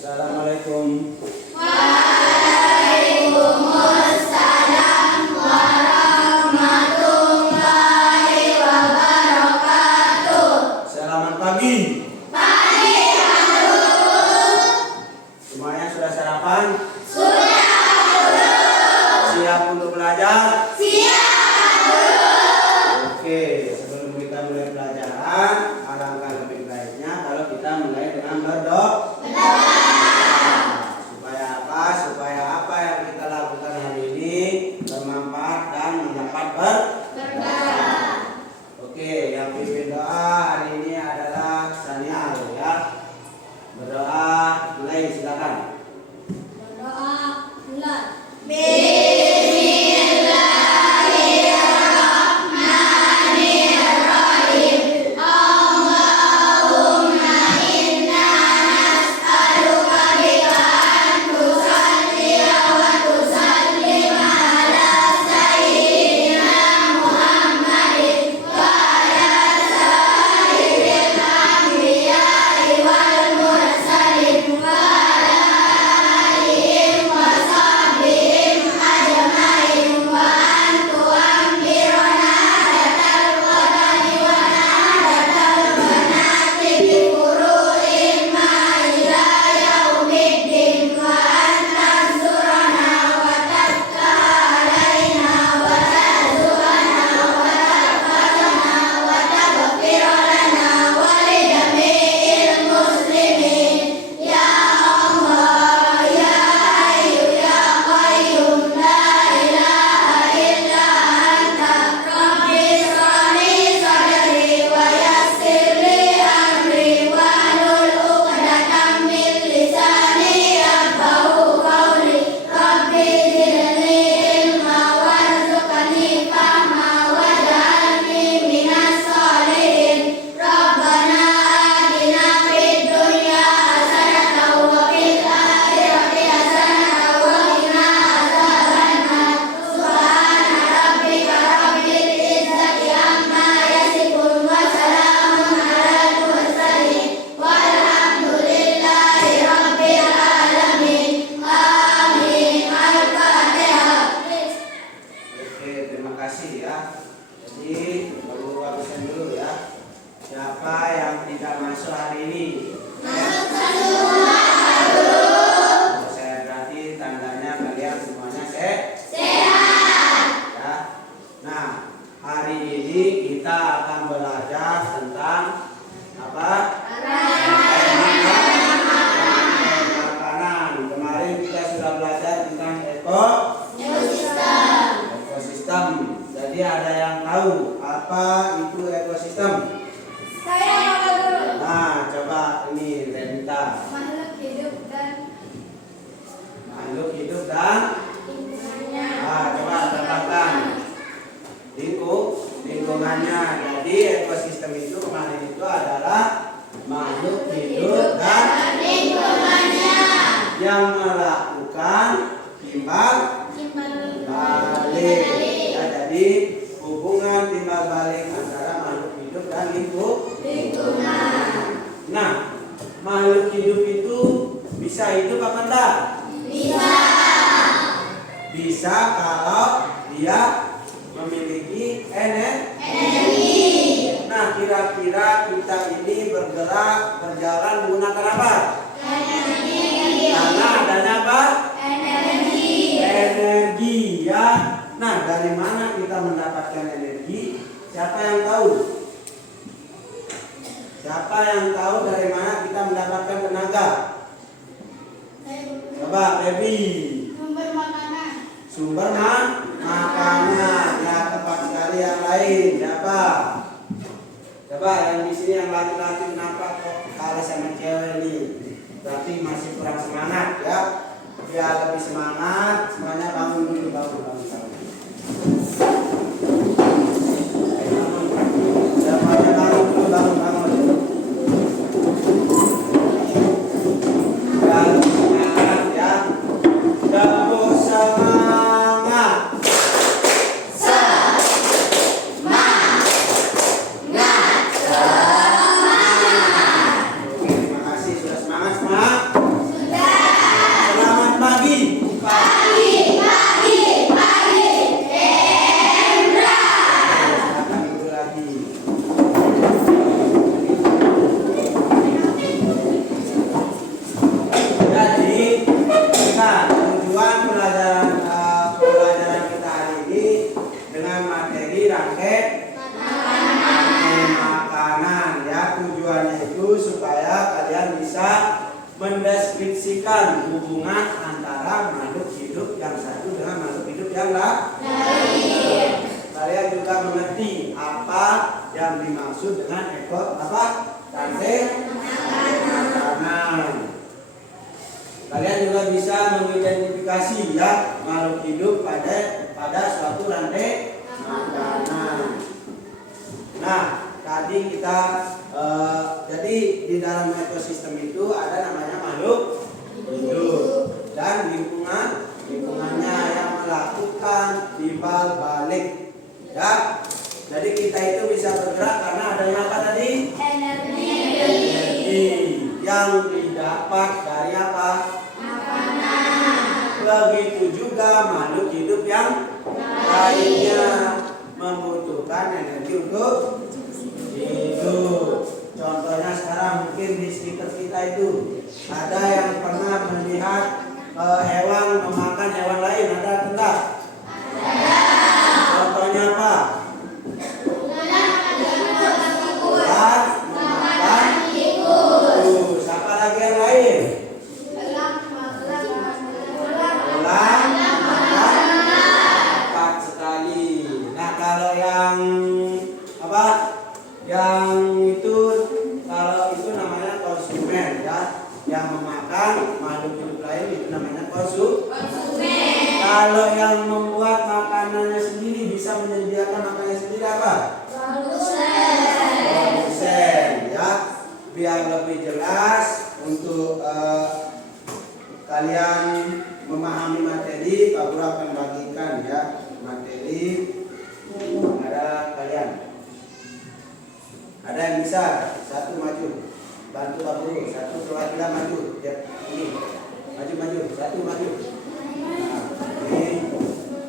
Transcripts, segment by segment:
Assalamualaikum. Waalaikumsalam warahmatullahi wabarakatuh. Selamat pagi. Pagi, Pak Guru. Semuanya sudah sarapan? Sudah, Pak Guru. Siap untuk belajar? Siap, Pak Guru. Oke, sebelum kita mulai pelajaran, alangkah lebih baiknya kalau kita mulai dengan berdoa. Supaya apa? Supaya apa yang kita lakukan hari ini bermanfaat dan mendapat berkah. Oke, yang pimpin doa hari ini adalah Sanial ya. Berdoa mulai, silakan. Berdoa mulai. Jadi ekosistem itu kemarin itu adalah makhluk hidup dan lingkungannya yang melakukan timbal balik. Ya, jadi hubungan timbal balik antara makhluk hidup dan lingkungan. Nah, makhluk hidup itu bisa hidup apa enggak? Bisa. Bisa kalau dia memiliki energi. Nah, kira-kira kita ini berjalan menggunakan apa? Energi. Karena adanya apa? Energi ya. Nah, dari mana kita mendapatkan energi? Siapa yang tahu? Siapa yang tahu dari mana kita mendapatkan tenaga? Coba, Baby. Sumber makanan. Ya, tepat sekali. Yang lain siapa? Coba yang di sini yang laki-laki kenapa kok kalah sama cewek ini? Berarti masih kurang semangat ya. Biar lebih semangat, semuanya bangun dulu, bangun. Semuanya bangun dulu, bangun. Biar lebih semangat ya. Gabung semangat. Terima kasih sudah semangat semua. supaya kalian bisa mendeskripsikan hubungan antara makhluk hidup yang satu dengan makhluk hidup yang lain. Kalian juga mengerti apa yang dimaksud dengan ekor rantai makanan. Kalian juga bisa mengidentifikasi ya makhluk hidup pada suatu rantai makanan. Nah, tadi kita jadi di dalam ekosistem itu ada namanya makhluk hidup dan lingkungannya yang melakukan timbal balik. Ya, jadi kita itu bisa bergerak karena adanya apa tadi? Energi yang didapat dari apa? Makanan. Begitu juga makhluk hidup yang lainnya membutuhkan energi untuk hidup. Contohnya sekarang mungkin di sekitar kita itu ada yang pernah melihat hewan memakan hewan lain, ada enggak? Contohnya apa? Ular memakan tikus. Siapa lagi yang lain? Ular memakan cepat sekali. Nah, kalau yang apa? Yang itu kalau itu namanya konsumen ya, yang memakan makhluk hidup lain itu namanya konsumen. Kalau yang membuat makanannya sendiri, bisa menyediakan makanannya sendiri apa? Produsen ya. Biar lebih jelas untuk kalian memahami materi, Pak Guru akan bagikan ya materi ada kalian. Ada yang bisa satu maju, bantu Pak Guru, satu perwakilan maju, ya ini maju satu maju. Nah, ini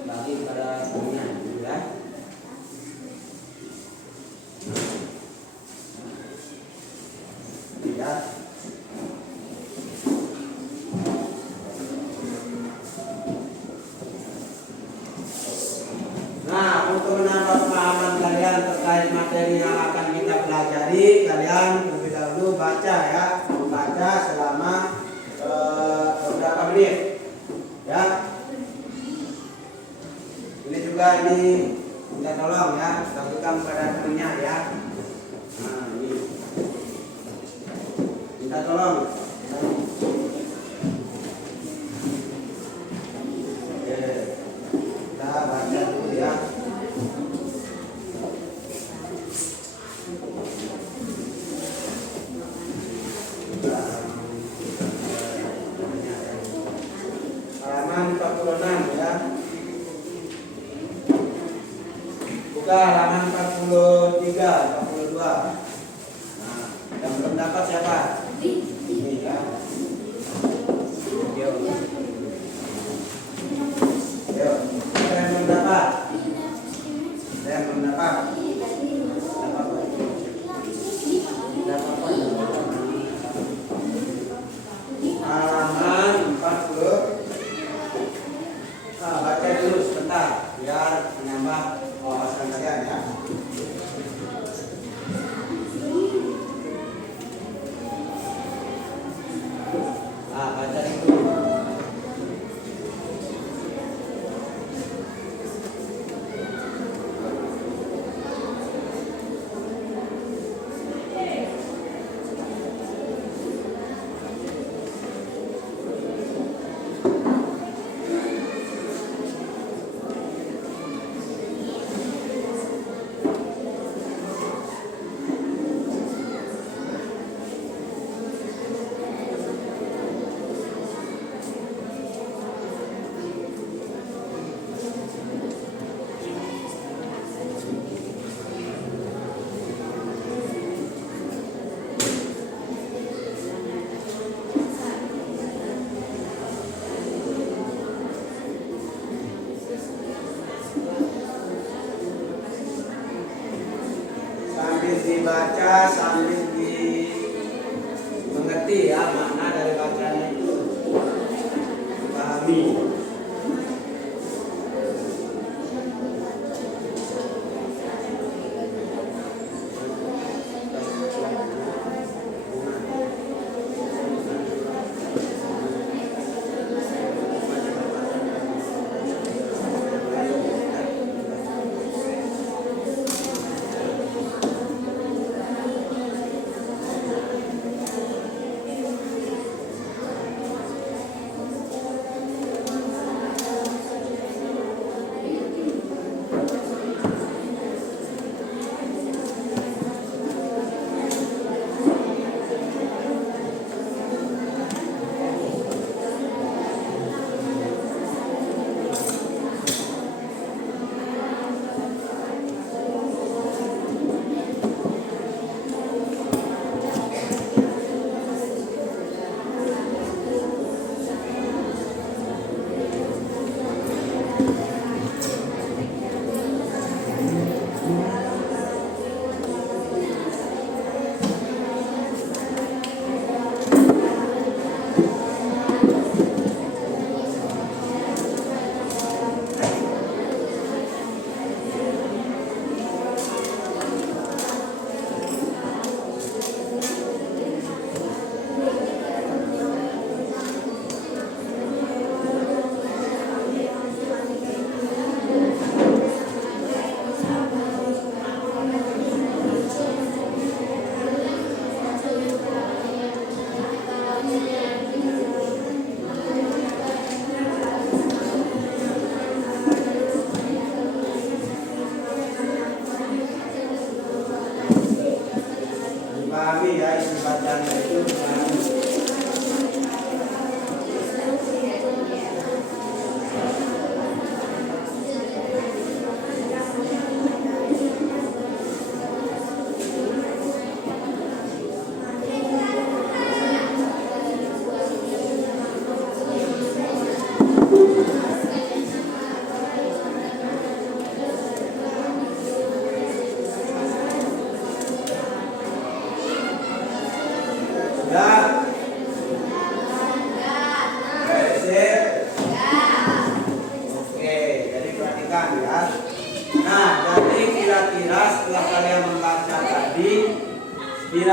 bagi pada punya ya. Ya. Nah, untuk menambah pemahaman kalian terkait materi yang akan kita pelajari, kalian terlebih dahulu baca ya, membaca selama beberapa menit, ya. Ini juga minta tolong ya, bagikan pada temannya ya. Nah, ini minta tolong. Baca dulu ya. Halaman 46 ya. Buka halaman 43, 42. Nah, yang belum dapat siapa? Ini ya. Yuk. Yang belum dapat? Yang belum dapat? Halaman 40. Nah, baca dulu sebentar biar menambah wawasan kalian ya. Nah, baca dulu. Dibaca sambil dimengerti ya makna dari bacanya itu, dipahami.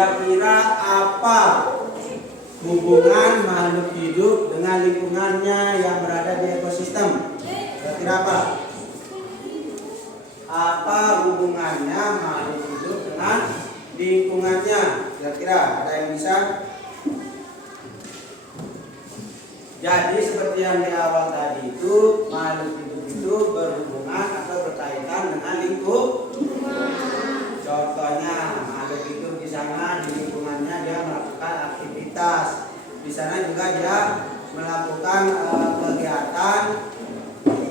Kira-kira apa hubungan makhluk hidup dengan lingkungannya yang berada di ekosistem? Kira-kira apa? Apa hubungannya makhluk hidup dengan lingkungannya? Kira-kira ada yang bisa? Jadi seperti yang di awal tadi itu, makhluk hidup itu berhubungan atau berkaitan dengan lingkungan. Contohnya makhluk hidup di sana di lingkungannya dia melakukan aktivitas. Di sana juga dia melakukan kegiatan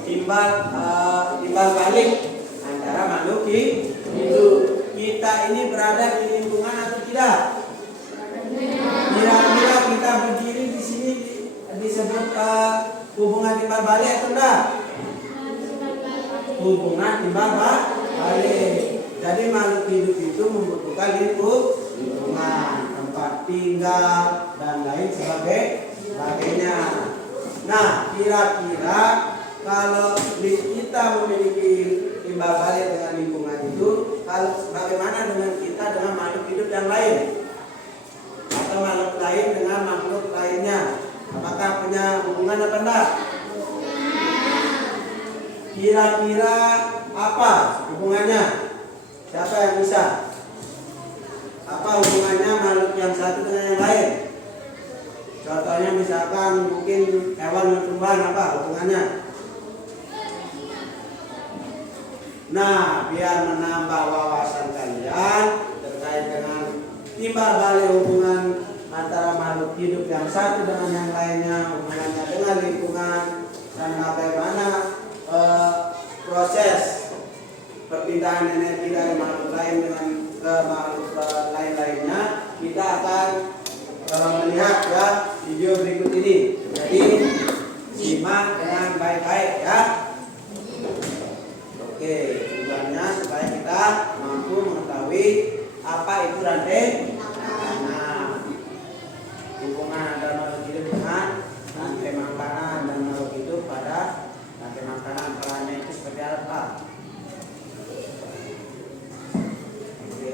timbal balik antara makhluk hidup. Kita ini berada di lingkungan atau tidak? Kira-kira kita berdiri di sini disebut hubungan timbal balik atau enggak? Hubungan timbal balik. Jadi makhluk hidup itu membutuhkan lingkungan, tempat tinggal dan lain sebagainya. Nah, kira-kira kalau kita memiliki timbal balik dengan lingkungan itu, kalau bagaimana dengan kita dengan makhluk hidup yang lain? Atau makhluk lain dengan makhluk lainnya? Apakah punya hubungan apa enggak? Kira-kira apa hubungannya? Siapa yang bisa? Apa hubungannya makhluk yang satu dengan yang lain? Contohnya misalkan mungkin hewan dan tumbuhan, apa hubungannya? Nah, biar menambah wawasan kalian terkait dengan timbal balik hubungan antara makhluk hidup yang satu dengan yang lainnya, hubungannya dengan lingkungan, dan bagaimana proses perpindahan energi dari makhluk lain dengan ke makhluk lain-lainnya, kita akan melihat ya video berikut ini. Jadi simak dengan baik-baik ya. Oke, tujuannya supaya kita mampu mengetahui apa itu rantai hubungan antara makhluk hidup dengan rantai makanan dan makhluk hidup pada rantai makanan. Perannya itu seperti apa? Oke,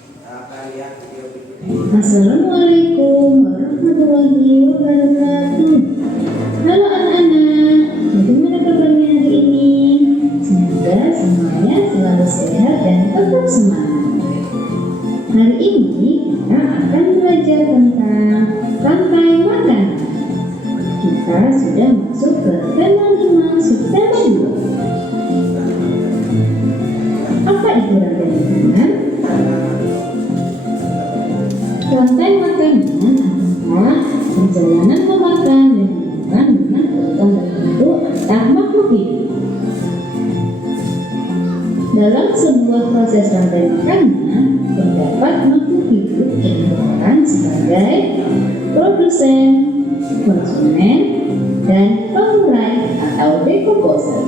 kita akan lihat video berikut ini. Assalamualaikum warahmatullahi wabarakatuh. Halo anak-anak, bagaimana kabarnya hari ini? Semoga semuanya selalu sehat dan tetap semangat. Hari ini kita akan belajar tentang rantai makanan. Kita sudah masuk ke tema 5 subtema 2. Apa itu rantai makanan? Rantai makanan adalah perjalanan memakan dan minuman dengan urutan tertentu antar makhluk hidup. Dalam sebuah proses rantai makanan, terdapat makhluk hidup yang berperan sebagai produsen, konsumen, dan pengurai atau dekomposer.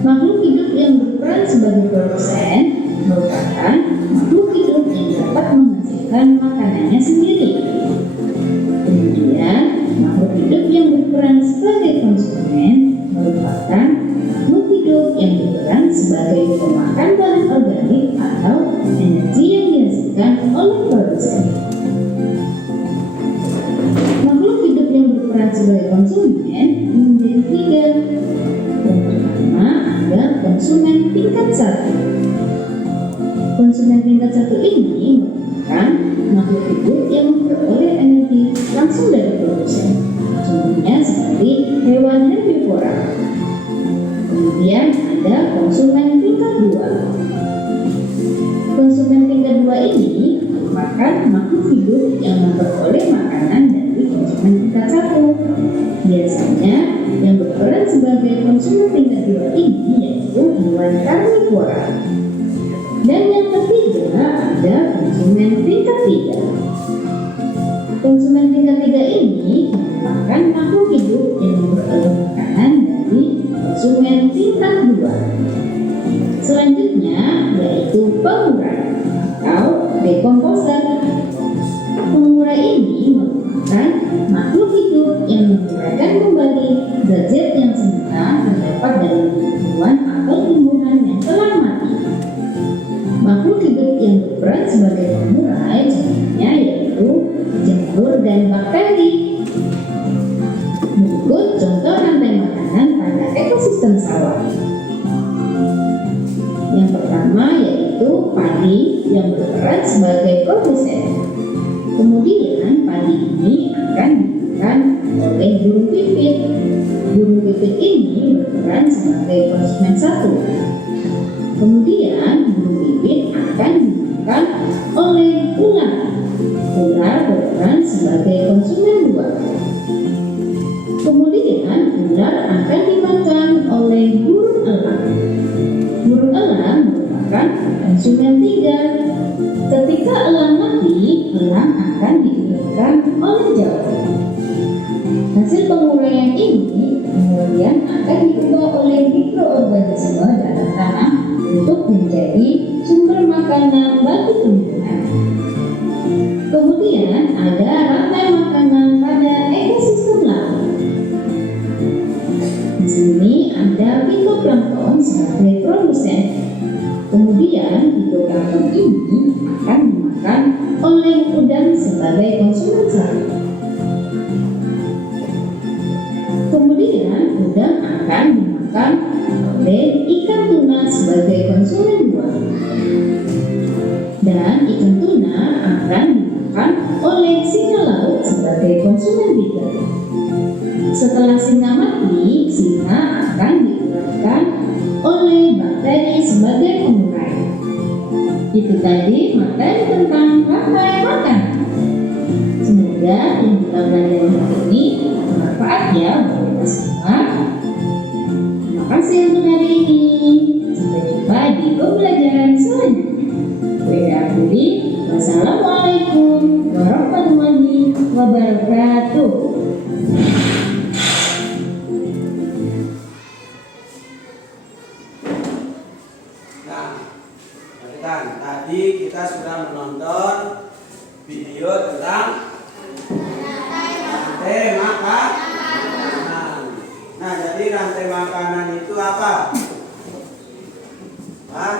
Makhluk hidup yang berperan sebagai produsen merupakan makhluk hidup yang dapat menghasilkan makanannya sendiri. Kemudian, makhluk hidup yang berperan sebagai konsumen merupakan makhluk hidup yang berperan sebagai pemakan bahan organik atau energi yang dihasilkan oleh produsen. Makhluk hidup yang berperan sebagai konsumen menjadi 3. Yang pertama ada konsumen tingkat 1. Konsumen tingkat 1 ini merupakan makhluk hidup yang memperoleh energi langsung dari produsen. Contohnya seperti hewan herbivora. Kemudian ada konsumen tingkat 2. Konsumen tingkat 2 ini merupakan makhluk hidup yang memperoleh makanan dari konsumen tingkat 1. Biasanya yang berperan sebagai konsumen tingkat 2 ini yaitu hewan karnivora. Dan yang ketiga ada konsumen tingkat 3. Konsumen tingkat 3 ini merupakan makhluk hidup yang memperoleh makanan dari konsumen tingkat 2. Selanjutnya yaitu pengurai atau dekomposer. Pengurai ini merupakan makhluk hidup yang menguraikan kembali zat-zat yang semula terdapat dalam tumbuhan atau tumbuhan yang telah mati. Makhluk dan bakteri. Berikut contoh rantai makanan pada ekosistem sawah. Yang pertama yaitu padi yang berperan sebagai produsen. Kemudian padi ini akan dimakan oleh burung pipit. Burung pipit ini berperan sebagai konsumen satu. Kemudian burung pipit akan dimakan oleh ular. Ular berperan sebagai konsumen dua. Kemudian ular akan dimakan oleh burung elang. Burung elang merupakan konsumen tiga. Ketika elang mati, elang akan diuraikan oleh jawa. Hasil penguraian ini kemudian akan diubah oleh mikroorganisme dalam tanah untuk menjadi sumber makanan bagi tumbuhan. Kemudian ada rantai makanan pada ekosistem laut. Di sini ada fitoplankton sebagai produsen. Kemudian fitoplankton ini akan dimakan oleh udang sebagai konsumen satu. Kemudian udang akan dimakan oleh ikan tuna sebagai konsumen dua. Dan ikan tuna akan dimakan oleh singa laut sebagai konsumen tiga. Setelah singa mati, singa akan diuraikan oleh bakteri sebagai pengurai. Itu tadi materi tentang rantai makanan. Semoga yang kita belajar hari ini bermanfaat ya buat kita semua. Terima kasih untuk hari ini. Sampai jumpa di pembelajaran selanjutnya. Wassalamualaikum warahmatullahi wabarakatuh. Nah, perhatikan, tadi kita sudah menonton video tentang rantai makanan. Nah, jadi rantai makanan itu apa? Hah?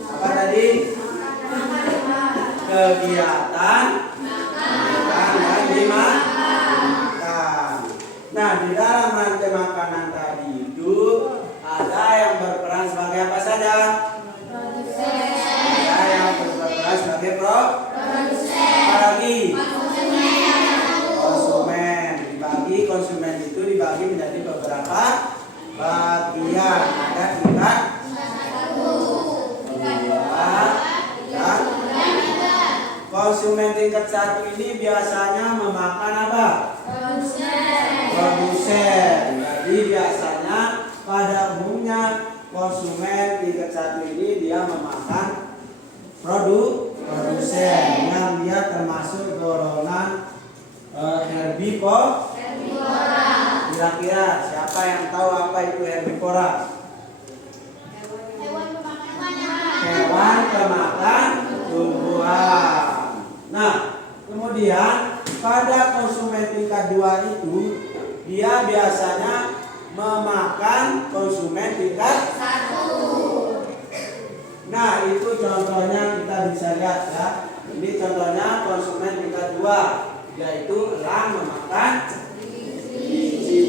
Apa tadi? Kegiatan makan dan dimakan. Nah, di dalam rantai makanan tadi itu ada yang berperan sebagai apa saja? Ada yang berperan sebagai produsen. Apa lagi? Konsumen. Konsumen itu dibagi menjadi beberapa bagian. Ada tingkat dan konsumen tingkat satu ini biasanya memakan apa? Produsen. Jadi biasanya pada umumnya konsumen tingkat satu ini dia memakan produsen yang dia termasuk golongan herbivora. Kira-kira siapa yang tahu apa itu herbivora? Hewan pemakan tumbuhan. Nah, kemudian pada konsumen tingkat 2 itu dia biasanya memakan konsumen tingkat 1. Nah, itu contohnya kita bisa lihat ya. Ini contohnya konsumen tingkat 2, yaitu elang memakan biji.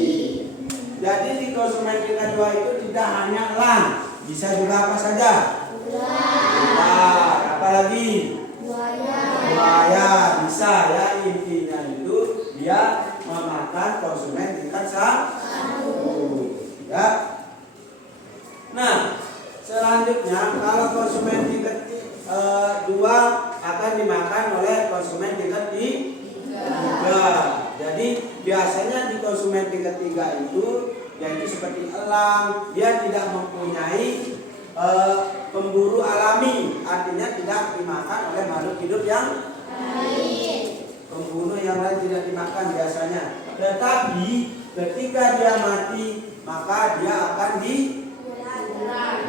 Jadi di konsumen tingkat 2 itu tidak hanya elang, bisa juga apa saja? Ular, apalagi? Buaya bisa ya, intinya itu dia memakan konsumen tingkat 1 ya. Nah, selanjutnya kalau konsumen tingkat 2 akan dimakan oleh konsumen tingkat 3. Jadi biasanya di konsumen tingkat 3 itu yaitu seperti elang, dia tidak mempunyai pemburu alami, artinya tidak dimakan oleh makhluk hidup yang lain. Pembunuh yang lain tidak dimakan biasanya. Tetapi ketika dia mati, maka dia akan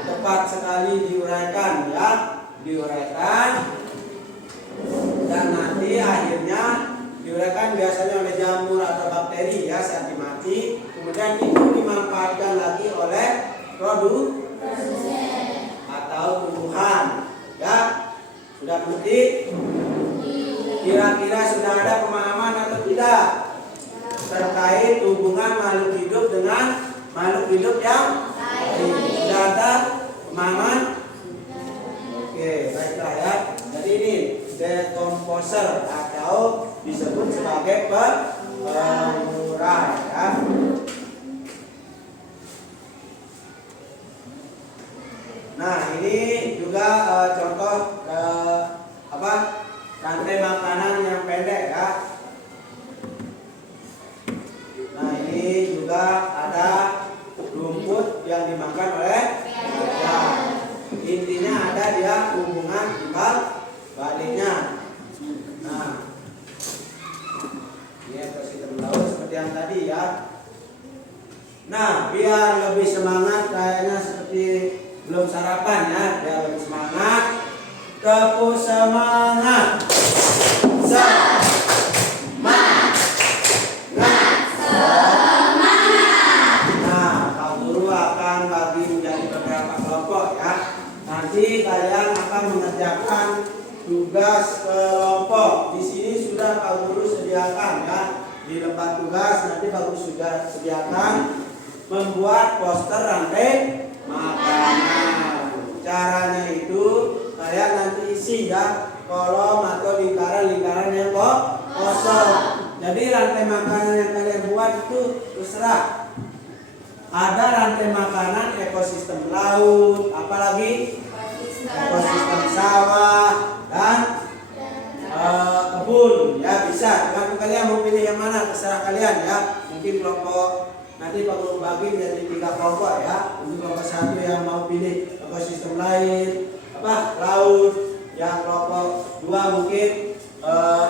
tepat sekali diuraikan ya, diuraikan dan nanti akhirnya diuraikan biasanya oleh jamur atau bakteri ya saat mati. Kemudian itu dimanfaatkan lagi oleh produsen atau tumbuhan ya. Sudah mengerti? Kira-kira sudah ada pemahaman atau tidak? tidak? Terkait hubungan makhluk hidup dengan makhluk hidup yang lain. Sudah ada pemahaman? Oke, baiklah ya. Jadi ini decomposer atau disebut sebagai pengurai ya. Nah, ini juga contoh rantai makanan yang pendek ya. Nah, ini juga ada rumput yang dimakan oleh ya. Intinya ada dia hubungan timbal baliknya. Nah, ini ekosistem laut seperti yang tadi ya. Nah, biar lebih semangat, kayaknya seperti belum sarapan ya, biar lebih semangat. Tepuk semangat. Nah, Pak Guru akan bagi menjadi beberapa kelompok ya. Nanti kalian akan mengerjakan tugas kelompok. Di sini sudah Pak Guru sediakan ya. Di lembar tugas nanti Pak Guru sudah sediakan membuat poster rantai makanan. Caranya itu kalian nanti isi ya kolom atau lingkaran yang kosong. Jadi rantai makanan yang kalian buat itu terserah. Ada rantai makanan ekosistem laut, apalagi ekosistem sawah dan kebun ya bisa. Kalau kalian mau pilih yang mana terserah kalian ya. Mungkin kelompok nanti Pak Guru bagi menjadi 3 kelompok ya. Untuk kelompok 1 yang mau pilih ekosistem lain laut, yang kelompok 2 mungkin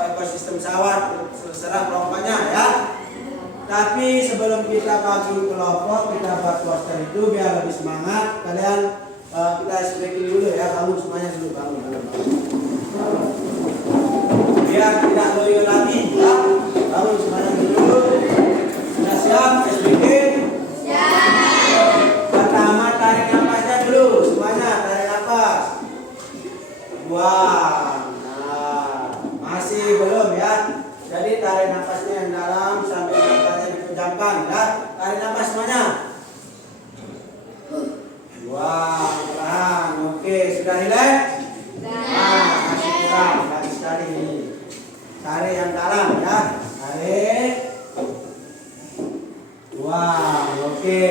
ekosistem sawah, terserah kelompoknya ya. Tapi sebelum kita bagi kelompok, kita buat poster itu biar lebih semangat. Kalian kita speaking dulu ya, bangun semuanya dulu, bangun. Biar tidak loyo lagi ya, bangun semuanya dulu. Sudah siap speaking? Siap. Pertama tarik nafasnya dulu, semuanya tarik nafas. Buang. Nah, masih belum ya. Jadi tarik nafasnya yang dalam sampai nafasnya dipejamkan ya. Tarik nafas semuanya. Buang perlahan. Oke, sudah rileks? Nah, masih kurang. Lagi sekali ini. Tarik yang dalam ya. Tarik. Buang. Oke.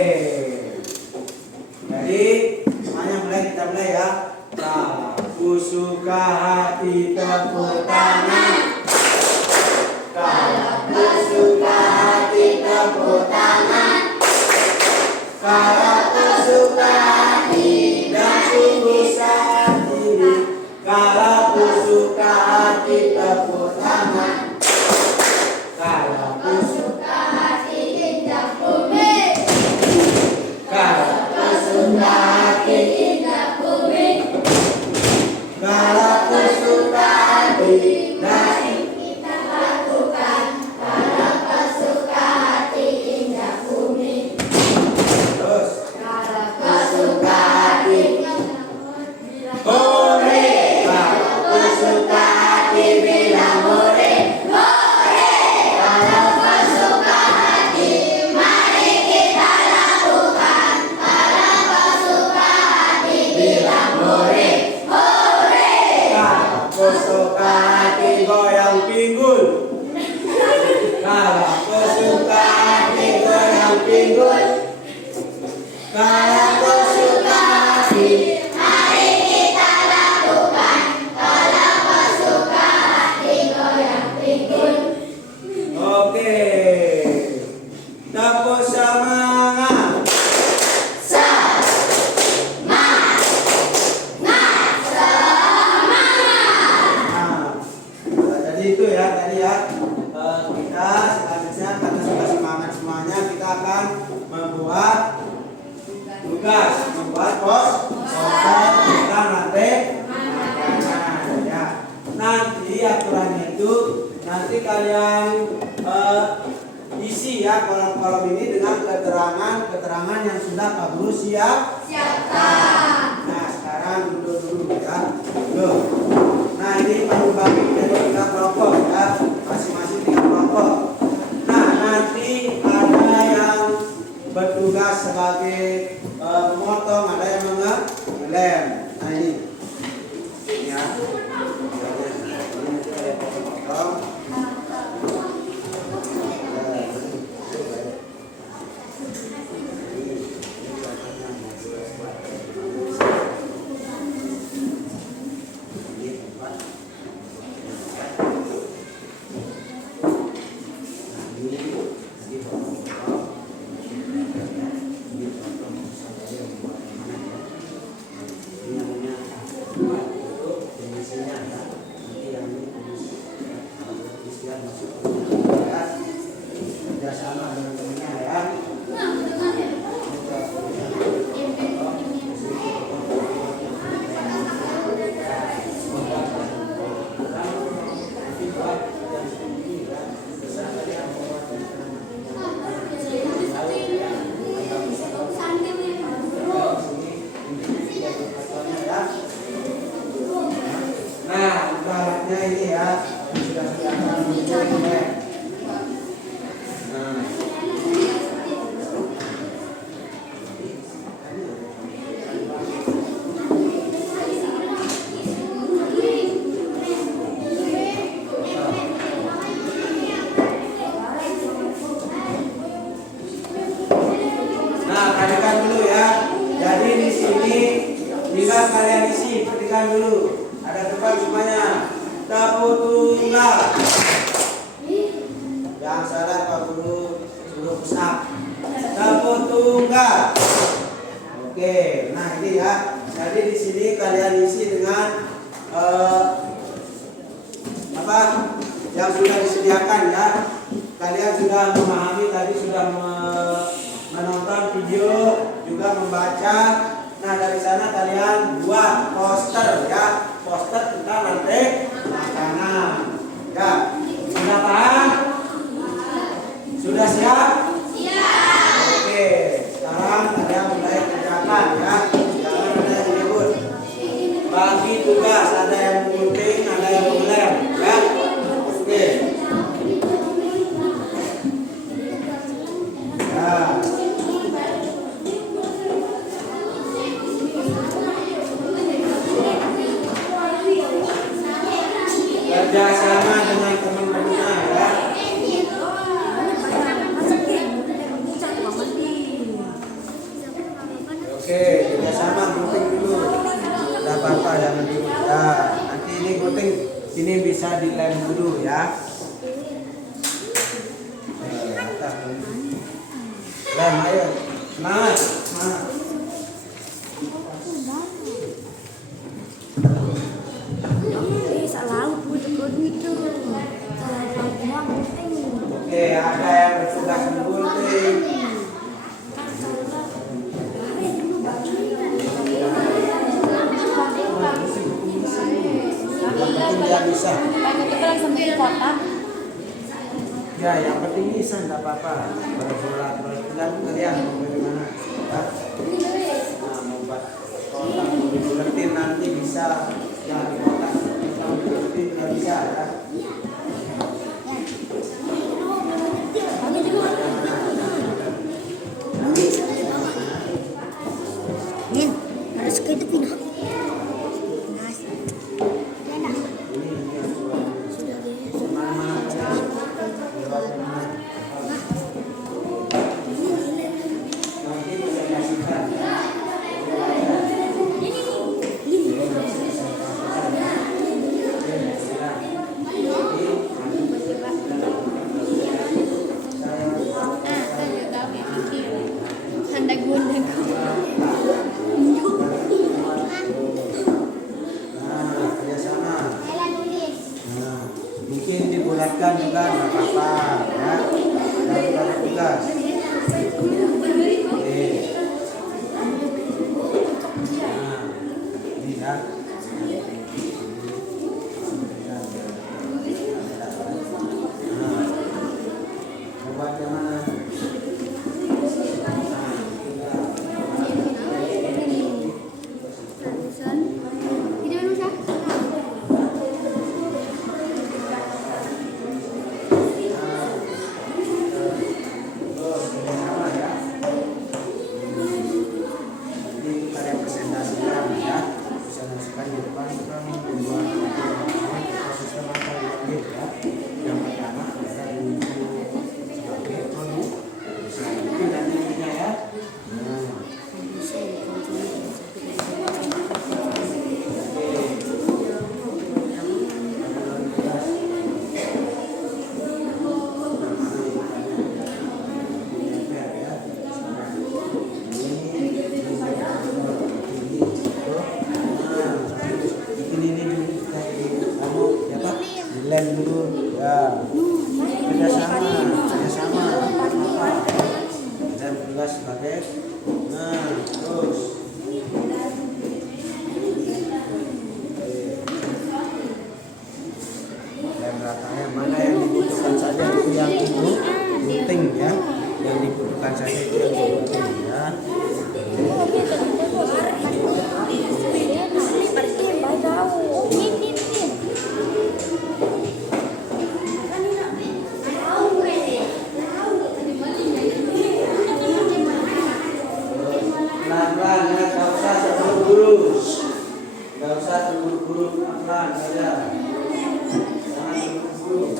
Jadi semuanya kita mulai ya. Aku suka hati tepuk tangan. Kalau aku suka hati tepuk tangan. Kalau aku suka hati dan sungguh sangat tinggi. Kalau aku suka hati tepuk tangan. Kalau aku suka hati indah bumi. Kalau aku suka hati indah bumi. Kalau aku suka hati dan kita lakukan. Kalau aku suka hati indah bumi. Terus. Kalau aku suka hati hore. Kalau aku suka hati bilang hore. Hore. Kalau aku suka hati mari kita lakukan. Kalau aku suka hati bilang hore. Aku suka hati goyang pinggul. Kalau aku suka hati goyang pinggul. Kalau aku suka hati mari kita lakukan. Kalau aku suka hati goyang pinggul. Oke, tepuk semangat. Itu ya tadi ya kita selanjutnya karena sudah semangat semuanya kita akan membuat tugas poster tentang rantai makanan ya. Nanti aturannya itu nanti kalian isi ya kolom-kolom ini dengan keterangan yang sudah Pak Guru siapkan. Nah sekarang dulu ya. Nah ini Pak Guru bagi jadi 3 kelompok ya, masing-masing 3 kelompok. masuk ya. Kerjasama dengan temennya ya. Nah, baratnya ini ya sudah kelihatan muncul ya. Nah, nah, perhatikan dulu ya. Jadi di sini tinggal kalian isi, perhatikan dulu. Ada tempat semuanya. Tapu tunggal. Yang salah Pak Guru suruh push up. Tapu tunggal. Oke, nah ini ya. Jadi di sini kalian isi dengan apa yang sudah disediakan ya. Kalian sudah memahami tadi, sudah menonton video, juga membaca. Nah, dari sana kalian buat poster ya, poster tentang rantai makanan. Ya, sudah paham? Sudah siap? Siap. Oke, sekarang kalian mulai kerjakan ya. Jangan ada yang ribut. Bagi tugas, ada yang gunting, ada yang mengelem ya. Oke. Ya. Kerjasama dengan teman-temannya ya. Oke, kerjasama gunting dulu. Tidak apa-apa, jangan dulu. Ya, nanti ini gunting ini bisa dilem dulu ya. Lem, ayo, semangat, semangat. Oke, ada yang bertugas menggunting. Yang penting dia bisa. Ya, yang penting bisa, tidak apa-apa. Berbulat, tergantung kalian mau bagaimana. Ya. Nah, membuat kotak dibuletin nanti bisa. Ya, di kotak dibuletin juga bisa ya. Harus kita pindah. Mungkin dibulatkan juga nggak apa-apa ya. Dari tugas. Oke. Nah, ini ya. Nah, buat yang mana? Lem dulu Ya, kerjasama. Dan tugas sebagai, nah terus. Dan belakangnya mana yang dibutuhkan saja itu yang penting ya, yang dibutuhkan saja itu yang penting ya. Pelan-pelan ya, gak usah terburu-buru, pelan saja, jangan terburu-buru.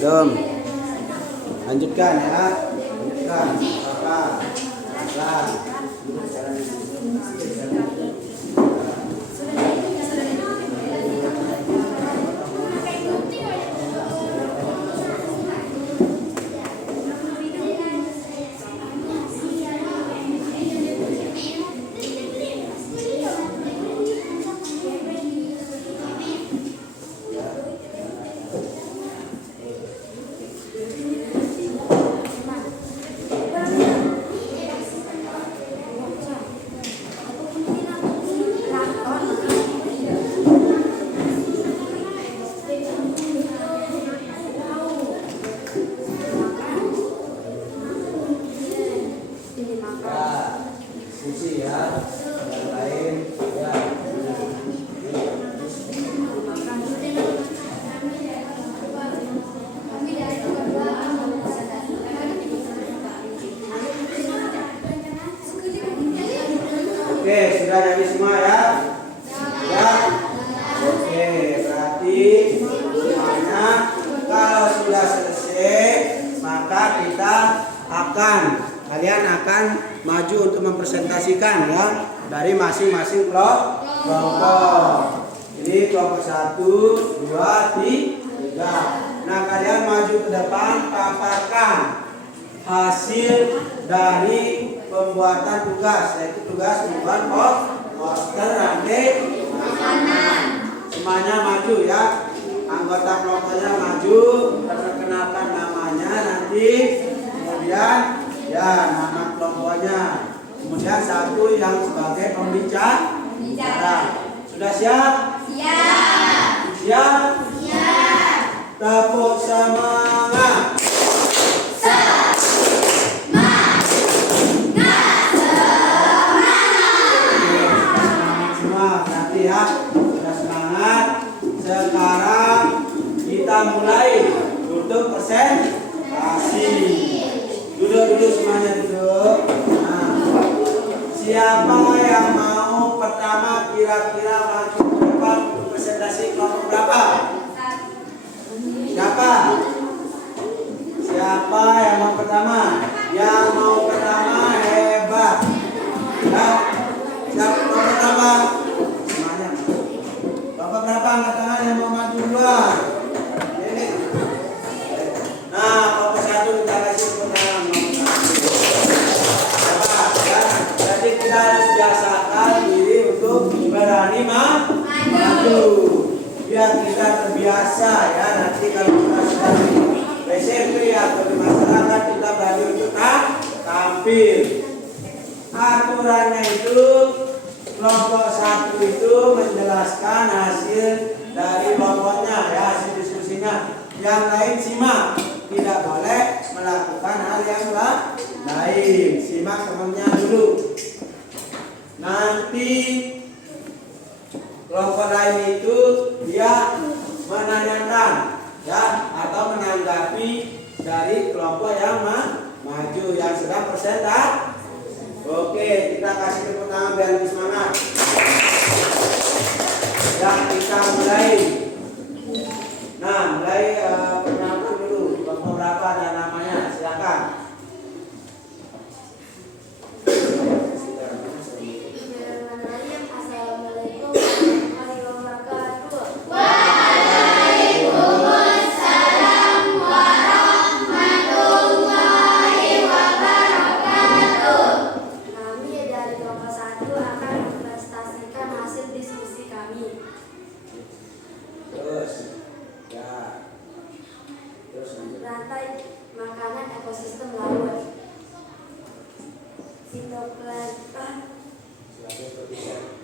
Belum. Lanjutkan ya. Lanjutkan. Apa? Pelan. Duduk jalan di sini. Diskusi ya, yang lain ya. Oke, sudah jadi semua ya? Ya. Oke, berarti semuanya kalau sudah selesai maka kalian akan maju untuk mempresentasikan ya dari masing-masing kelompok. Jadi kelompok 1, 2, 3. Nah, kalian maju ke depan, paparkan hasil dari pembuatan tugas, yaitu tugas membuat poster rantai makanan. Semuanya maju ya. Anggota kelompoknya maju, perkenalkan namanya nanti, kemudian ya nama kelompoknya, kemudian satu yang sebagai pembicara. Sudah siap? Siap. Siap? Siap. Tepuk semangat. Nanti ya, sudah semangat. Sekarang kita mulai untuk presentasi. Duduk semuanya duduk. Nah, siapa yang mau pertama kira-kira maju ke depan untuk presentasi kelompok berapa? Siapa? Siapa yang mau pertama? Yang mau pertama hebat. Ya. Siapa mau pertama? Semuanya. Kelompok berapa angkat tangan yang mau maju duluan? Ini. Nah, kelompok 1 kita kasih pertama. Jadi kita harus biasakan diri untuk berani maju. Biar kita terbiasa ya, nanti kalau kita sudah di SMP atau di masyarakat kita berani untuk tampil. Aturannya itu kelompok 1 itu menjelaskan hasil dari kelompoknya ya, hasil diskusinya. Yang lain simak, tidak boleh melakukan hal yang lain. Simak temannya dulu. Nanti kelompok lain itu dia menanyakan ya atau menanggapi dari kelompok yang maju yang sedang presentasi. Oke, kita kasih tepuk tangan biar lebih semangat. Ya, kita mulai. Nah, mulai perkenalan dulu. Kelompok berapa dan namanya? Silakan. Assalamualaikum warahmatullahi wabarakatuh. Waalaikumsalam warahmatullahi wabarakatuh. Kami dari kelompok 1 akan mempresentasikan hasil diskusi kami. Terus, ya. Terus lanjut. Rantai makanan ekosistem laut. Sitoplankton.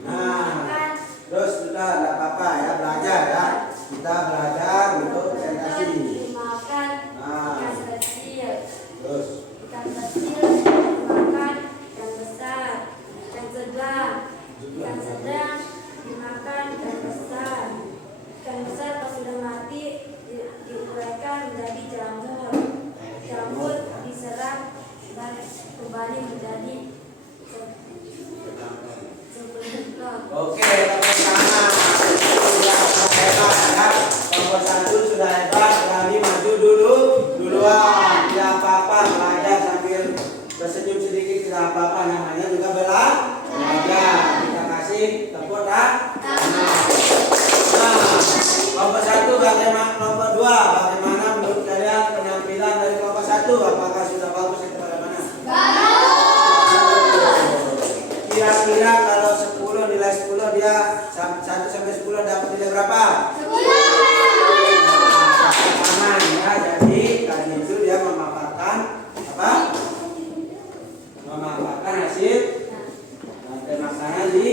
Nah, terus sudah tidak apa-apa ya, belajar ya. Kita belajar untuk presentasi. Dimakan ikan kecil. Terus. Ikan kecil dimakan ikan besar. Ikan sedang dimakan ikan besar. Ikan besar pas sudah mati diuraikan menjadi jamur. Jamur diserap dan kembali menjadi Oke, teman-teman. Sudah hebat ya. Wah, tidak apa-apa, belajar sambil tersenyum sedikit tidak apa-apa, namanya juga belajar. Kita kasih tepuk tangan. Nah, kelompok 1 bagaimana, kelompok 2 bagaimana menurut kalian penampilan dari kelompok 1? Apakah sudah bagus atau bagaimana? Kira-kira kalau 10 nilai 10 dia 1 sampai 10 dapat nilai berapa? Aman ya, jadi tadi itu dia memaparkan apa? Memaparkan hasil nanti maksanya di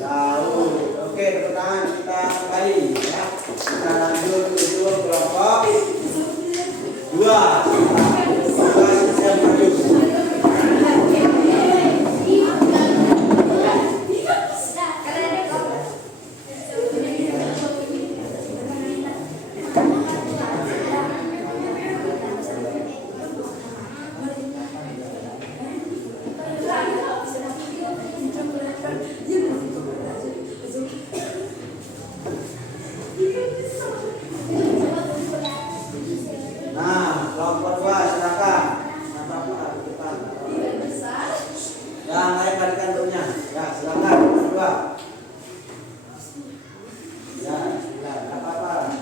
laut. Oke, tepuk tangan kita kembali ya. Kita lanjut untuk kelompok 2. Siap maju. Nah, kelompok 2 silakan. Apa-apa di depan. Yang lain balikan bentuknya. Ya, silakan. Kelompok 2. Ya, silakan. Apa-apa.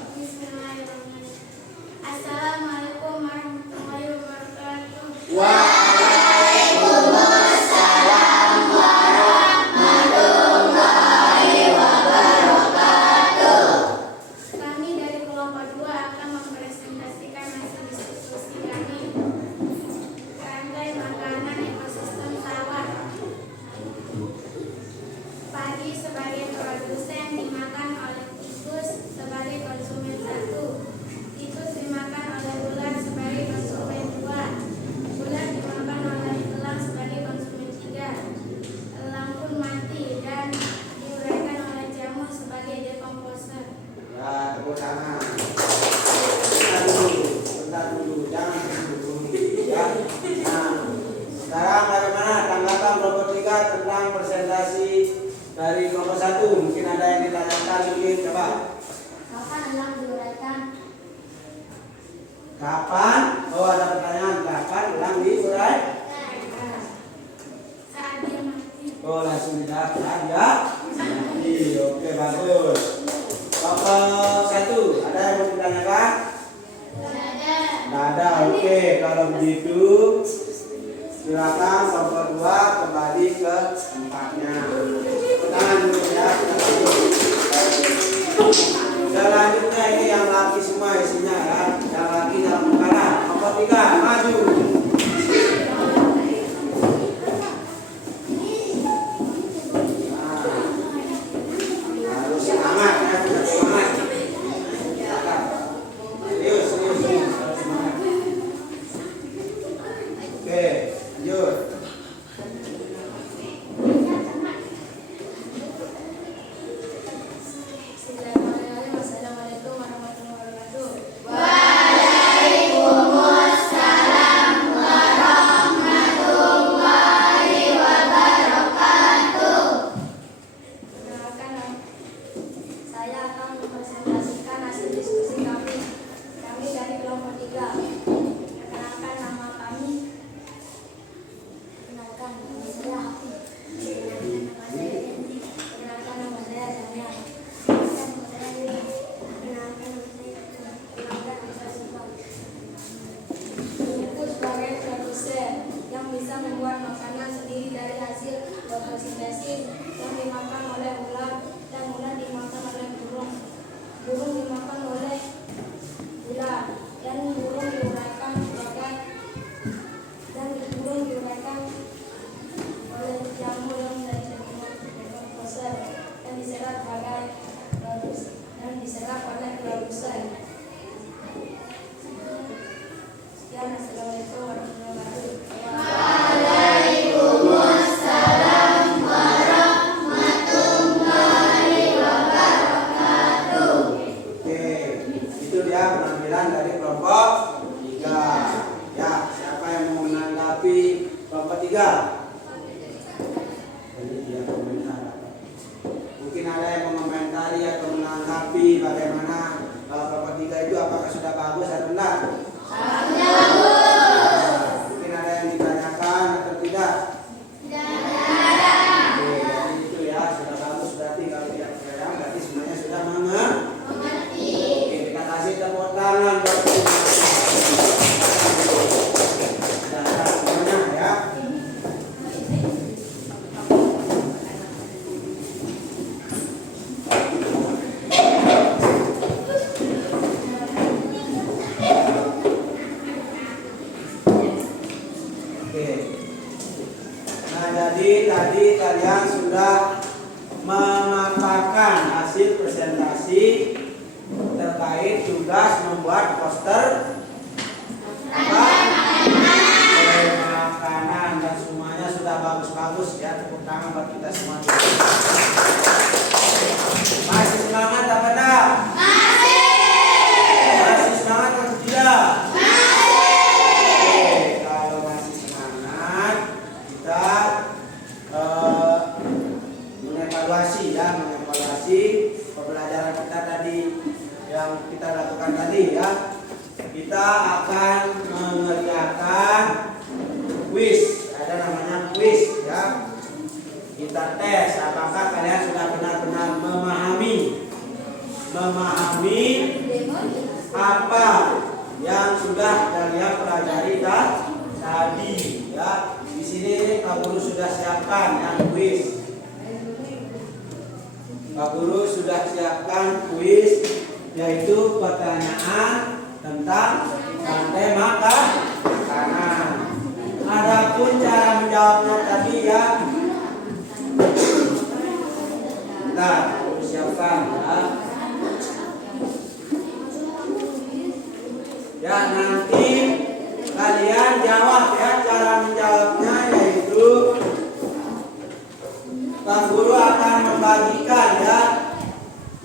Assalamualaikum warahmatullahi wabarakatuh. Waalaikumsalam warahmatullahi wabarakatuh. Kami dari kelompok 2 akan mempresentasikan hasil diskusi kami. Rantai makanan ekosistem sawah. Padi sebagai produsen dimakan oleh tikus sebagai konsumen 1. Tikus dimakan oleh ular sebagai konsumen 2. Ular dimakan oleh elang sebagai konsumen 3. Elang pun mati dan diuraikan oleh jamur sebagai dekomposer. Ya, tepuk tangan. Bentar dulu, jangan dulu. Ya. Nah, sekarang bagaimana tanggapan kelompok 3 tentang presentasi dari kelompok 1? Mungkin ada yang ditanyakan, mungkin coba. Kapan elang diuraikan? Kapan? Oh, ada pertanyaan. Kapan elang diurai? Saat dia mati. Oh, langsung dijawab saja. Oke, bagus. Kelompok 1, ada yang mau ditanyakan? Tidak ada. Oke, kalau begitu silakan kelompok 2 kembali ke tempatnya. Tangan dulu ya. Selanjutnya ini yang laki semua isinya ya. Yang laki dalam kanan. Kelompok 3 maju. Harus semangat ya, harus semangat. Serius, harus semangat. Oke, lanjut. Assalamualaikum warahmatullahi wabarakatuh. Perkenalkan, saya akan mempresentasikan hasil diskusi kami. Kami dari kelompok 3. Perkenalkan nama kami. Perkenalkan nama saya Hafi. Perkenalkan nama saya Daniel. Perkenalkan nama saya Lila. Perkenalkan nama saya Ika. Perkenalkan nama saya Siva. Itu sebagai produsen yang bisa membuat makanan sendiri dari hasil fotosintesis yang dimakan oleh ular dan ular dimakan oleh burung. Burung dimakan oleh ular dan burung diuraikan oleh jamur yang dari dekomposer dan diserap oleh produsen. Sekian, assalamualaikum warahmatullahi wabarakatuh. Oke, itu dia penampilan dari kelompok 3. Ya, siapa yang mau menanggapi kelompok 3? Ini dia komentar. Mungkin ada yang mau mengomentari atau menanggapi bagaimana kelompok 3 itu apakah sudah bagus atau enggak? Jadi tadi kalian sudah memaparkan hasil presentasi terkait tugas membuat poster makanan, dan semuanya sudah bagus-bagus ya. Tepuk tangan buat kita semua. Masih semangat apa enggak? Masih semangat atau tidak? Oke, kalau masih semangat kita mengevaluasi pembelajaran kita tadi yang kita lakukan tadi ya. Kita akan mengerjakan kuis, ada namanya kuis ya. Kita tes apakah kalian sudah benar-benar memahami apa yang sudah kalian pelajari tadi ya. Di sini Pak Guru sudah siapkan yang kuis. Pak Guru sudah siapkan kuis, yaitu pertanyaan tentang rantai makanan. Adapun cara menjawabnya tadi ya, nah, siapkan ya. Ya, nanti kalian jawab ya. Cara menjawabnya yaitu Pak Guru akan membagikan ya.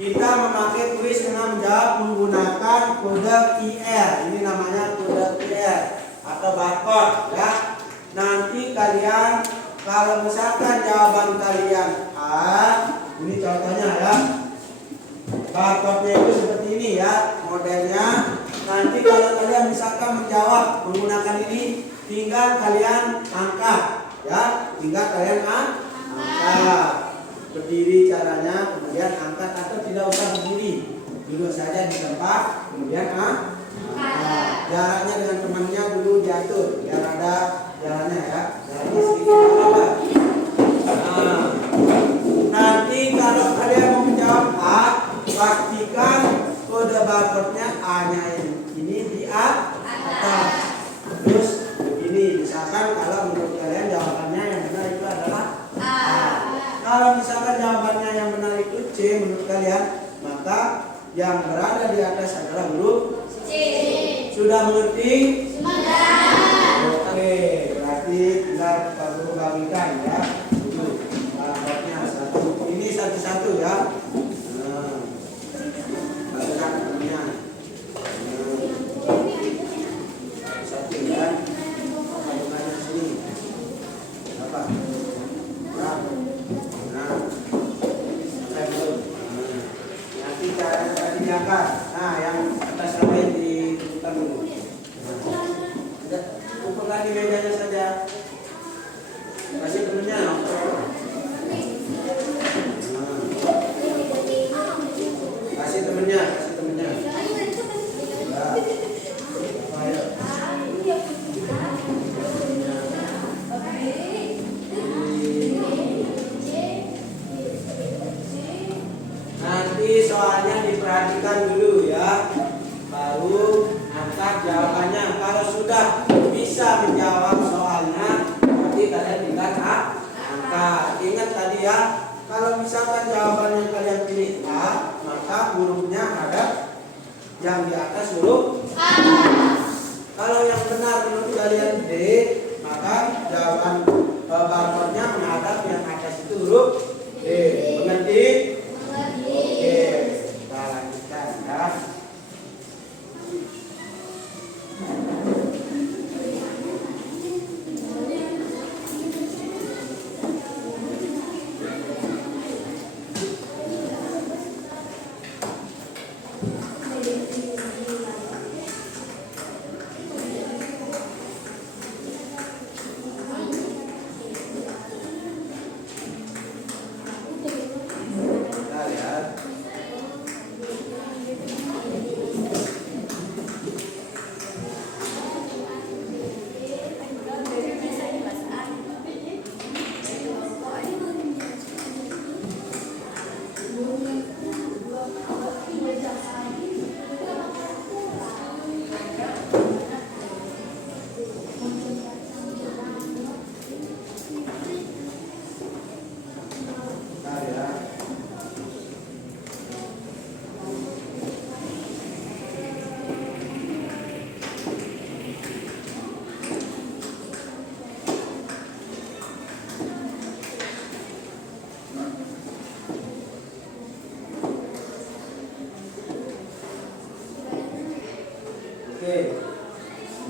Kita memakai kuis dengan menjawab menggunakan kode QR. Ini namanya kode QR atau barcode ya. Nanti kalian kalau misalkan jawaban kalian A, ini contohnya ya. Barcode-nya itu seperti ini ya modelnya. Nanti kalau kalian misalkan menjawab menggunakan ini, tinggal kalian angkat ya. Tinggal kalian angkat. Berdiri caranya, kemudian angkat atau tidak usah berdiri, duduk saja di tempat, kemudian jaraknya dengan temannya dulu diatur biar ada jalannya ya, jaraknya sedikit apa. Nanti kalau kalian mau menjawab A, pastikan kode barcode-nya A-nya ini di atas. Terus begini, misalkan kalau menurut kalian jawabannya yang benar itu adalah A. Kalau misalkan jawabannya yang benar itu C menurut kalian, maka yang berada di atas adalah huruf C. Sudah mengerti? Sudah. Oke, berarti tinggal Pak Guru bagikan ya. Dulu barcode-nya satu. Ini satu-satu ya. Bagikan temennya. Satu ya. Bagikan sini. Apa? Nanti cara diangkat. Nah, yang atas sampai ditentukan dulu. Kumpulkan di mejanya saja. Kasih temennya. Kasih temennya. Nanti soalnya diperhatikan dulu ya, baru angkat jawabannya. Kalau sudah bisa menjawab soalnya, berarti kalian tinggal angkat. Ingat tadi ya, kalau misalkan jawabannya kalian pilih A, maka hurufnya ada yang di atas huruf A. Kalau yang benar menurut kalian D, maka jawaban barcode-nya menghadap yang atas itu huruf D. Mengerti? Oke, kita lanjutkan ya.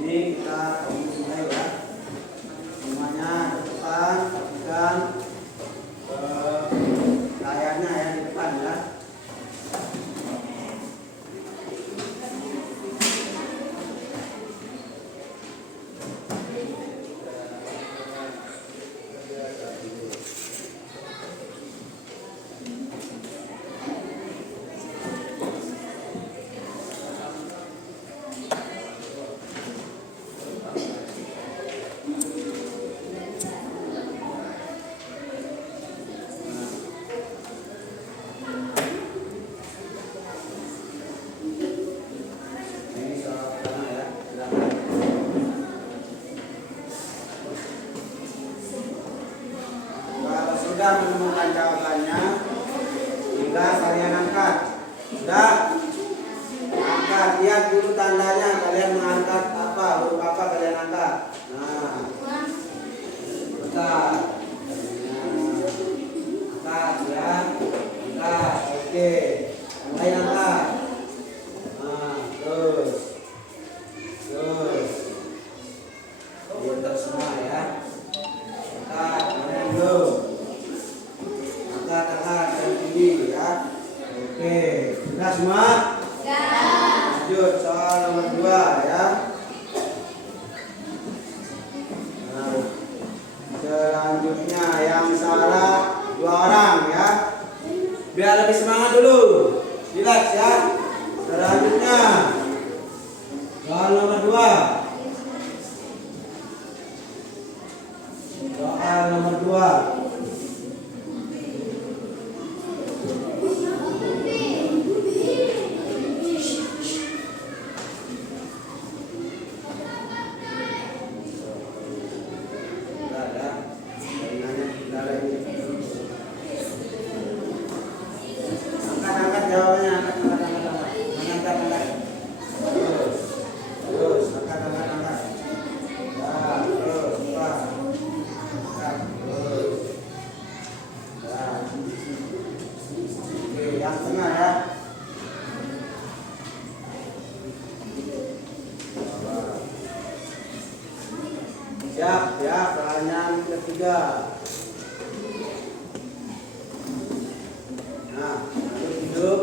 Ini kita mulai ya. Semuanya ke depan, perhatikan layarnya ya di depan ya. Ini soal pertama ya. Silakan. Kalau sudah menemukan jawabannya, tinggal kalian angkat. Sudah? Angkat. Lihat dulu tandanya. Kalian mengangkat apa? Huruf apa kalian angkat? Nah, angkat. Angkat ya. Angkat. Oke. Yang lain angkat. Nah, terus. Pintar semua ya. Angkat. Kalian dulu. Angkat yang tinggi ya. Oke. Sudah semua? Lanjut soal nomor 2 ya. Nah, selanjutnya yang salah 2 orang ya. Biar lebih semangat dulu. Relax ya. Selanjutnya soal nomor 2. Soal nomor 2. Angkat jawabannya, angkat. Terus, angkat. Ya, terus, Pak. Angkat, terus. Ya. Oke, yang tengah ya. Siap ya, pertanyaan ketiga. Nah, makhluk hidup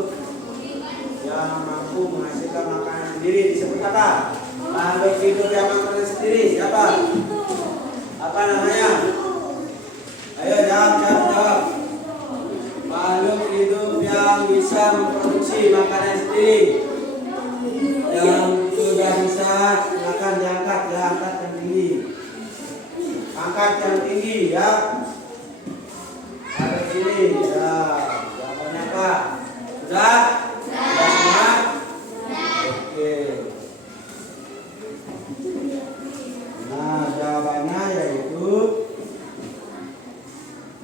yang mampu menghasilkan makanan sendiri disebut apa? Makhluk hidup yang makanan sendiri siapa? Apa namanya? Ayo jawab. Makhluk hidup yang bisa memproduksi makanan sendiri. Yang sudah bisa, silakan diangkat ya, angkat yang tinggi. Angkat yang tinggi ya. Ada sini ya. Jawabannya apa? Sudah? Sudah semua? Oke. Nah, jawabannya yaitu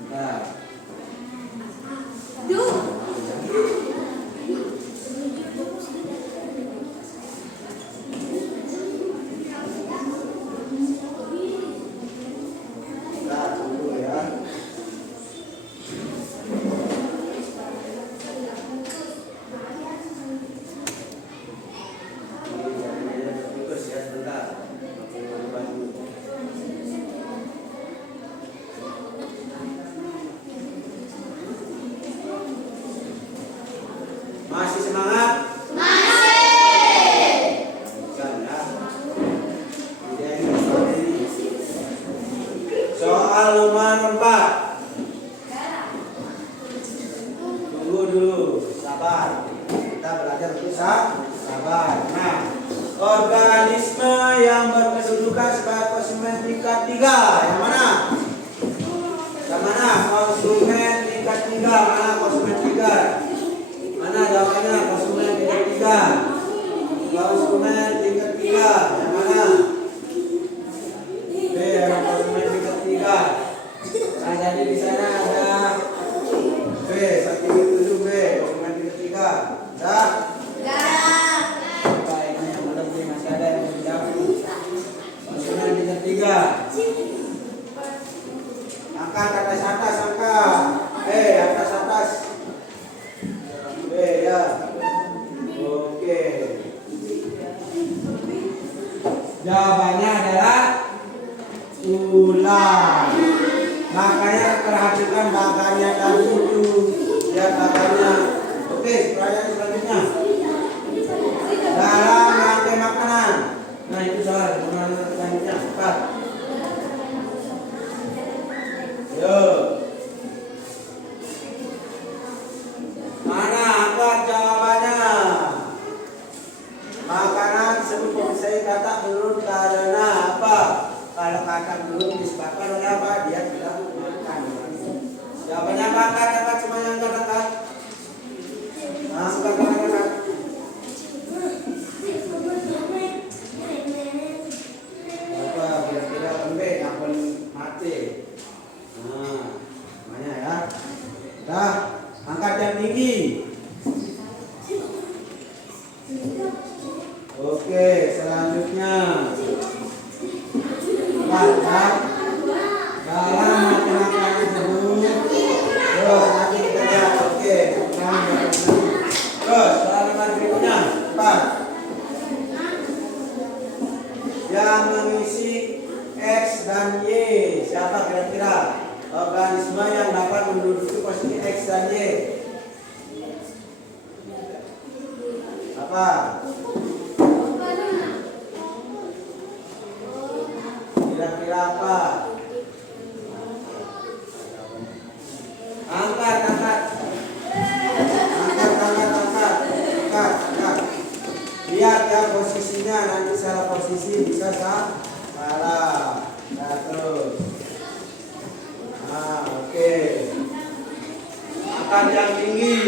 nah. Kita tunggu ya. Fokus ya sebentar. Masih semangat? Soal nomor 4. Tunggu dulu, sabar. Kita belajar untuk sabar. Nah, organisme yang berkedudukan sebagai konsumen tingkat 3 yang mana? Yang mana? Konsumen tingkat 3. Mana konsumen 3? Mana jawabannya? Konsumen tingkat 3. Konsumen tingkat 3 yang mana? B, yang konsumen tingkat 3. Nah, jadi di sana ada B, 1,7 B, konsumen tingkat 3. Dah? Baik, yang lebih masih ada yang belum jawab. Konsumen tingkat 3. Angkat atas, angkat. Atas. B ya. Oke. Jawabannya adalah ular. Makanya perhatikan baganya tadi itu. Lihat baganya. Oke, pertanyaan selanjutnya. Dalam rantai makanan. Nah itu soal selanjutnya. Cepat. Yo. Mana angkat jawabannya? Makanan sebelum saya kata menurut karena apa? Kalau kata menurut disebabkan oleh apa? Dia tidak makan. Jawabannya apa? Kata semuanya angkat. Angkat. Apa? Kira-kira lembek akan mati. Nah, namanya ya. Dah, angkat yang tinggi. Oke, selanjutnya. Dalam makanan tersebut. Terus nanti kita lihat. Oke, terus soal berikutnya. Cepat. Yang mengisi X dan Y. Siapa kira-kira? Organisme yang dapat menduduki posisi X dan Y. Apa? Kira-kira apa? Angkat. Lihat ya posisinya, nanti salah posisi bisa salah. Nah, terus. Nah, oke. Angkat yang tinggi.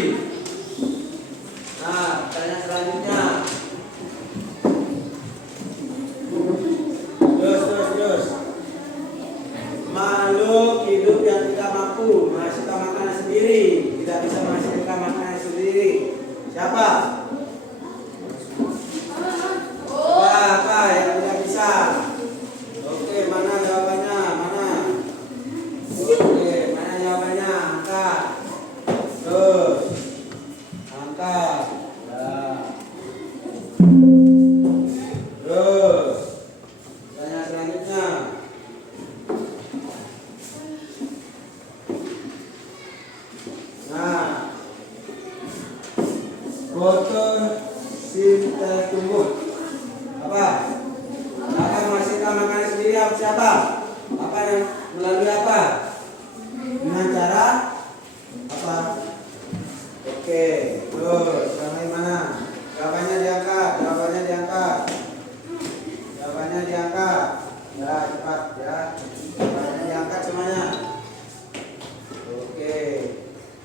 Nah, pertanyaan selanjutnya. Terus. Makhluk hidup yang tidak mampu menghasilkan makanan sendiri, tidak bisa menghasilkan makanan sendiri. Siapa? Apa yang tidak bisa? Oke, mana jawabannya? Mana? Oke, mana jawabannya? Angkat. Terus. Angkat. Nah. Terus. Tanya selanjutnya. Nah. Fotosintesis tumbuh. Apa menghasilkan makanan sendiri? Siapa? Apa yang melalui apa? Dengan cara apa? Oke, terus yang lain mana? Jawabannya diangkat. Ya, cepat ya. Jawabannya diangkat semuanya. Oke,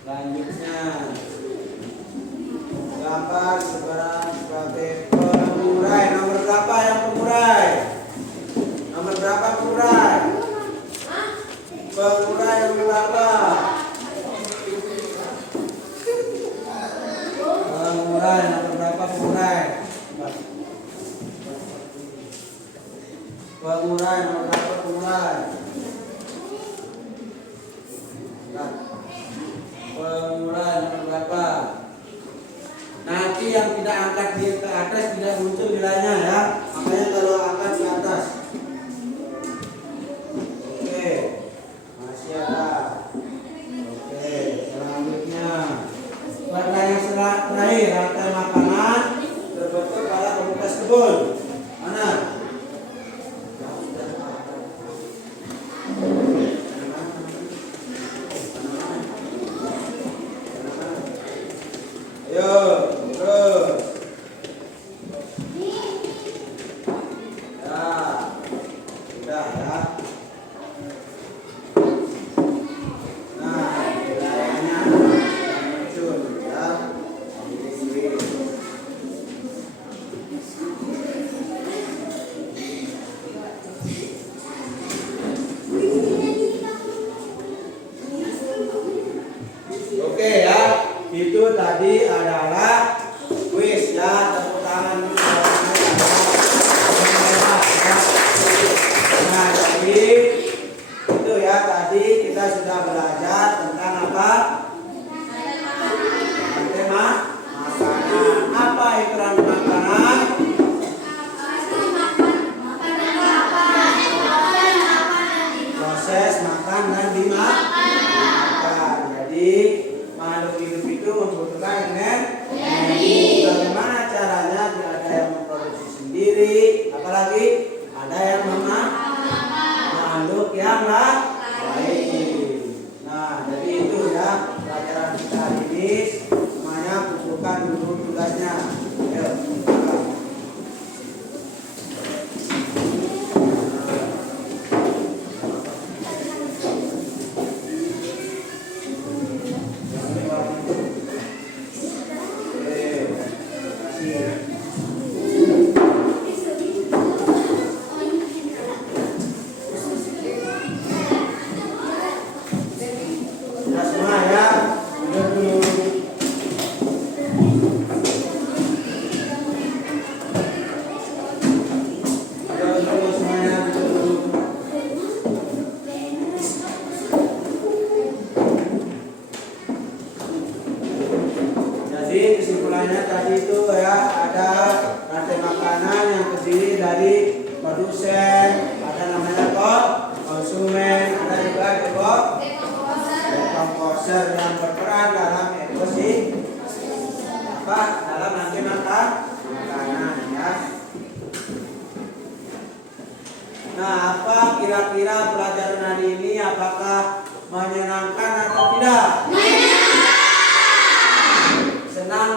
selanjutnya gambar sebagai pengurai. Nomor berapa yang pengurai? Pengurai yang berapa? Pengurai nomor berapa? Pengurai nomor berapa? Pengurai nomor berapa? Nanti yang tidak angkat dia ke atas tidak muncul nilainya ya. Makanya kalau angkat ke atas. Oke, masih ada. Oke, selanjutnya. Pertanyaan terakhir, rantai makanan terbentuk pada komunitas kebun. Mana? Ayo, terus. Ya, sudah ya. Nah, wilayahnya muncul ya. Oke ya. Itu tadi adalah kuis ya, tepuk tangan dulu. Nah, jadi itu ya, tadi kita sudah belajar tentang apa? Tema makanan. Apa itu rantai makanan? Nah, apa kira-kira pelajaran hari ini apakah menyenangkan atau tidak? Senang